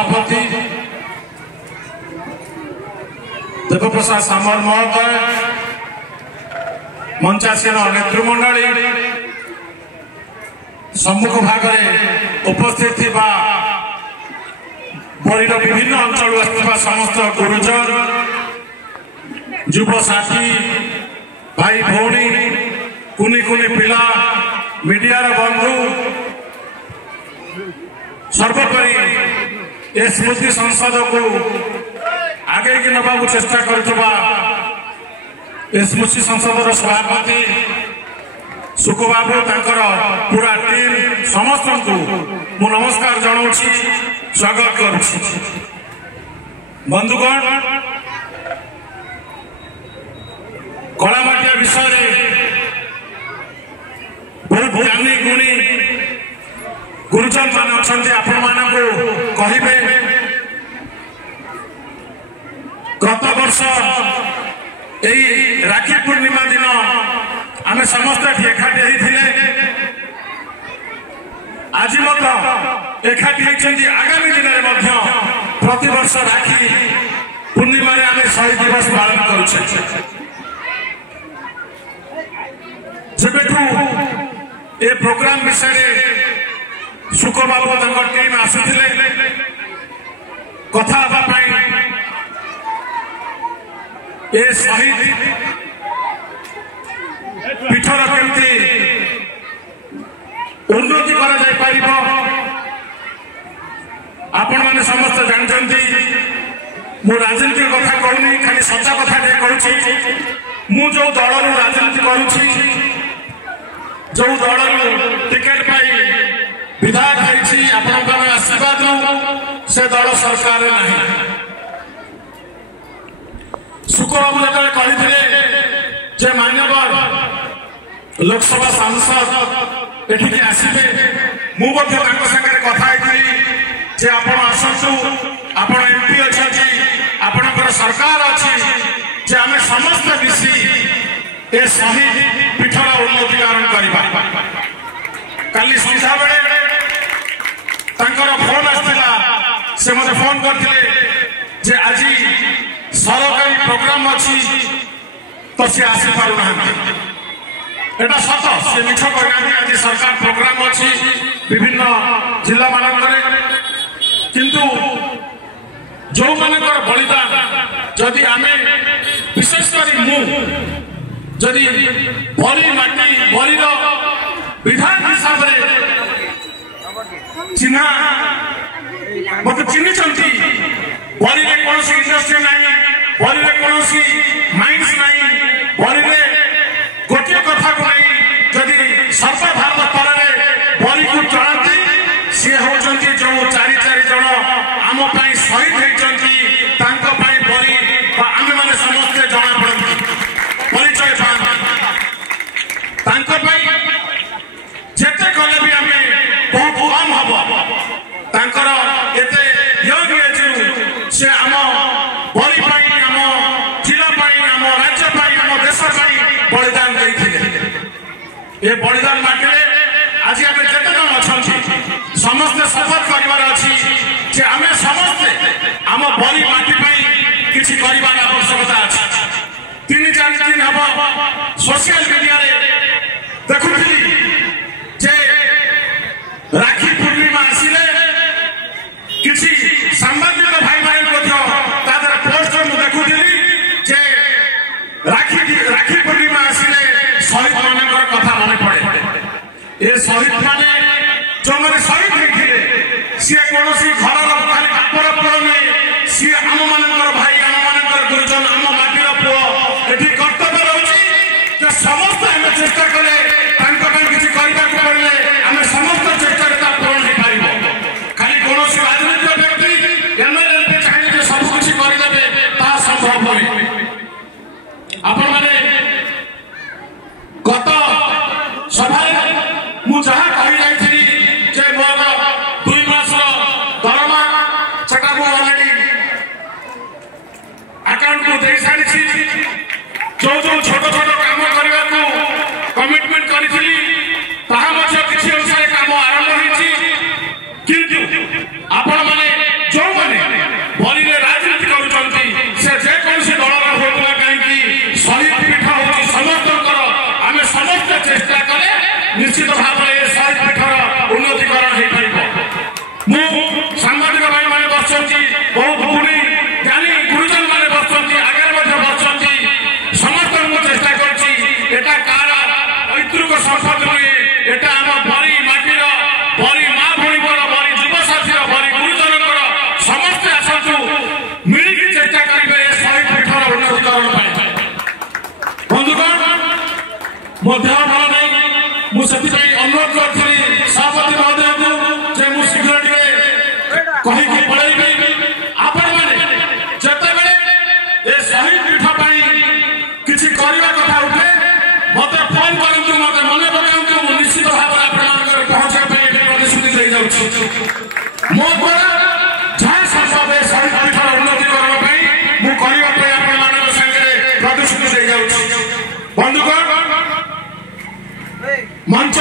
सभापति देवप्रसाद सामल महोदय, मंचासीन नेतृमंडली, सम्मुख भाग में उपस्थित बरीर विभिन्न अंचल आसुवा समस्त गुरुजन, युव साथी, भाई भौणी, कुनी कुनी पिला, मीडिया बंधु, सर्वोपरि ए स्मृति संसद को आगे की नवा चेष्टा करुवा स्मृति संसद सभापति सुखबाबू पूरा टीम समस्त को मु नमस्कार जनाऊँगी, स्वागत करुच्ची। बंधुगण, कलामाटिया विषय बहुत ज्ञानी गुणी गुरुजन मान अच्छा आपण मानक कहे। गत वर्ष यही राखी पूर्णिमा दिन आम समस्त एकाठी होते, आज एकाठी होती। आगामी दिन में प्रति वर्ष राखी पूर्णिमा आम 100 दिवस पालन कर ए प्रोग्राम विषय सुखबाबू टीम आसुले कथा ए शहीद पीठर केमती उन्नति कर आपण मैंने समस्त जानते। मु राजनीति कथा कहूनी, खाली सचा कथा कहूँ। मु जो दल राजनीति करुँची, जो दल टिकेट पाई विधायक होती आपण आशीर्वाद से दल सरकार नहीं। सुखबाबू जो कहते मान्यवर लोकसभा सांसद एठिके आसबे, मुझे कथा जे आपण आसतु, आपण एमपी अच्छी, आपणकर सरकार अच्छी, जे आम समस्त मिसी ए शहीद पीठर उन्नतिकरण करवा। काली संध्या बेले फोन आसला, से मत फोन करते आज सरकारी प्रोग्राम अच्छी तो सी आसी पारना। एटा सत, सी मिछ कहना। आज सरकार प्रोग्राम अच्छी विभिन्न जिला मानक, किंतु जो मानकर बलिदान जदि आम विशेषकर जदि बली माटी बलीर विधायक हिसाब से चिन्हा मत चिन्ह, बली में कौन इंडस्ट्री ना, बली में कौन माइंस ना, बली में गोटे कथा को नहीं जदि सर्वभारत स्तर में बली को चलाती, सी होती जो 4 जन आम शहीद होती बली आम मैंने समस्ते जना पड़ती परिचय पाते जेते कले भी आम बहुत कम हम एत यंग एज से आम बली आम जिला आम राज्य आम देश बलिदान देते। ये बलिदान बाटे आज आम जिते जन अच्छा समस्ते शपथ कर अच्छी आम समस्ते आम बली माटी किसी कर आवश्यकता अच्छी। 3-4 दिन हम सोशल मीडिया देखुली जे राखी पूर्णिमा आसिले किसी सांबादिक भाई मारे पोस्ट देखुली जे राखी पूर्णिमा आसिले शहीद मान कथा मन पड़े। ये शहीद माने जो मैंने शहीद होते सी कौन घर खाली कापड़ पुणे, सी आम मान भाई आम मान गुरुजन आम माटीर पुओ ये कर्तव्य रही। समस्त आम चेष्टा कले किसी करने पड़े आम समस्त चेष्टा पूरण हो पार। खाली कौन राजनीतिक व्यक्ति एमएलए चाहिए सबकि करदे ता संभव नहीं। आपण मैंने गत सभा मुझे कही जाइए जे मोर 2 मास दरमा सेटा अलरेडी अकाउंट को दे सारी जो जो छोट छोट काम करने को कमिटमेंट ସାମ୍ବାଦିକ ଭାଇମାନେ ବସିଛନ୍ତି, ବହୁତ ଗୁଣୀ ଜ୍ଞାନୀ ଗୁରୁଜନ ମାନେ ବସିଛନ୍ତି, ଆଗରେ ମଧ୍ୟ ବସିଛନ୍ତି। ସମସ୍ତଙ୍କୁ ଚେଷ୍ଟା କରୁଛି ଏଟା କାହାର ପୈତୃକ ସମ୍ପତ୍ତି ନୁହେଁ, ଏଟା ଆମ ବରି ମାଟିର, ବରି ମା ଭଉଣୀଙ୍କର, ବରି ଯୁବସାଥୀର, ବରି ଗୁରୁଜନଙ୍କର। ସମସ୍ତେ ଆସନ୍ତୁ, ମିଳିକି ଚେଷ୍ଟା କରିବେ ଏ ଶହୀଦ ପୀଠର ଉନ୍ନତିକରଣ ପାଇଁ। ବନ୍ଧୁଗଣ, ମୋ ଦେହ ଭଲ ନାହିଁ, ମୁଁ ସେଥିପାଇଁ ଅନୁରୋଧ କରିଥିଲି ସଭାପତି ମହୋଦୟଙ୍କୁ ଯେ ମୁଁ ଶୀଘ୍ର ଟିକେ କହିକି ପଳେଇବି। ଆପଣମାନେ ଯେତେବେଳେ ଏ ଶହୀଦ ପୀଠ ପାଇଁ କିଛି କରିବା କଥା ଉଠେ ମତେ ଫୋନ କରନ୍ତୁ, ମତେ ମନେ ପକାନ୍ତୁ। ମୁଁ ନିଶ୍ଚିତ ଭାବରେ ଆପଣମାନଙ୍କର ପହଞ୍ଚିବା ପାଇଁ ଏଠି ପ୍ରତିଶ୍ରୁତି ଦେଇଯାଉଛି। ମୋ ଦ୍ୱାରା ଯାହା ସମ୍ଭବ ଏ ଶହୀଦ ପୀଠର ଉନ୍ନତିକରଣ ପାଇଁ ମୁଁ କରିବା ପାଇଁ ଆପଣମାନଙ୍କ ସାଙ୍ଗରେ ପ୍ରତିଶ୍ରୁତି ଦେଇଯାଉଛି। ବନ୍ଧୁଗଣ, ମଞ୍ଚ